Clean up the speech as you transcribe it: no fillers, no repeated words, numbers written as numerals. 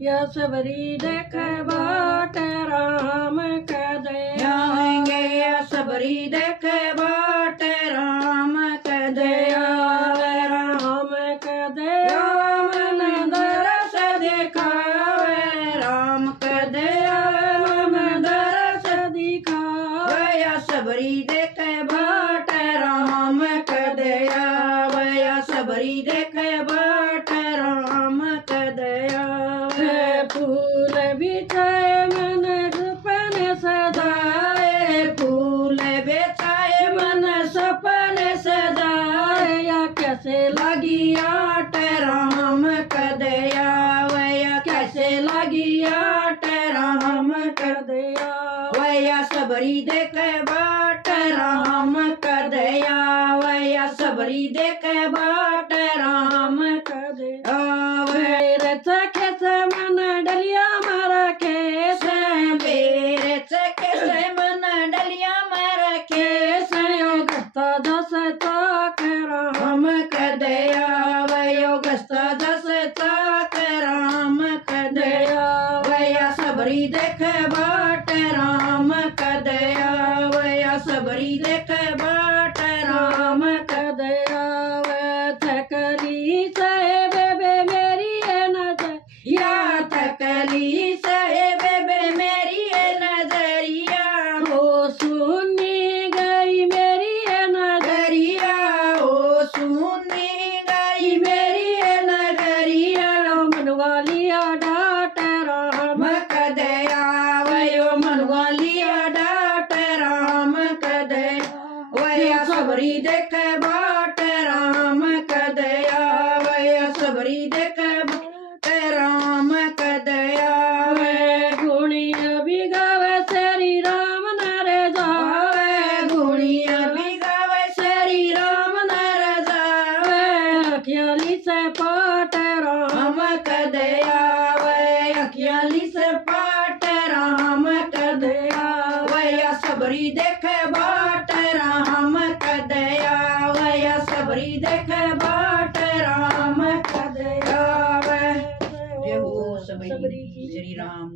या सबरी देख बाट राम कदया या सबरी देख बाट राम कदया राम कदया मन दरस दिखावे राम कदया मन दरस दिखावे या सबरी देख बाट राम कदया या सबरी देख बाट राम कदया फूल बिछाए मन सपन सजाए फूल बेचाए मन सपन सजाए या कैसे लगी आट राम कदया वया कैसे लगी आट राम कदया वया सबरी देख बाट राम कदया वया सबरी देख बाट राम कदया वैर खेस मन डलिया मारा खेस बेरे कैसे मन डलिया मर खेस गस्ता जस ताक राम कदया वयो गस्ता दस ताक राम कदया वया सबरी देख बाट राम कदया वया सबरी देख बाट राम कदया वे थकली साहेब बे मेरी नजर या थकली साहेब बे मेरी नजरिया हो सुनी गई मेरी नजरिया ओ सुनी गई मेरी नगरिया मनवालिया डाट राम कदया वयो मनवालिया डाट राम कदया वया सबरी देख बाट राम कदया वया सबरी देख बाट राम कदया गुणिया बिगावे श्री राम नर जावे गुणिया बिगावे श्री राम नर जावे अखियाली से पाट राम राम कदया वै अखियाली से पाट राम कदया वया सबरी देख बाट राम कदया वया सबरी देख बाट राम कदया वै जय हो सबरी श्री राम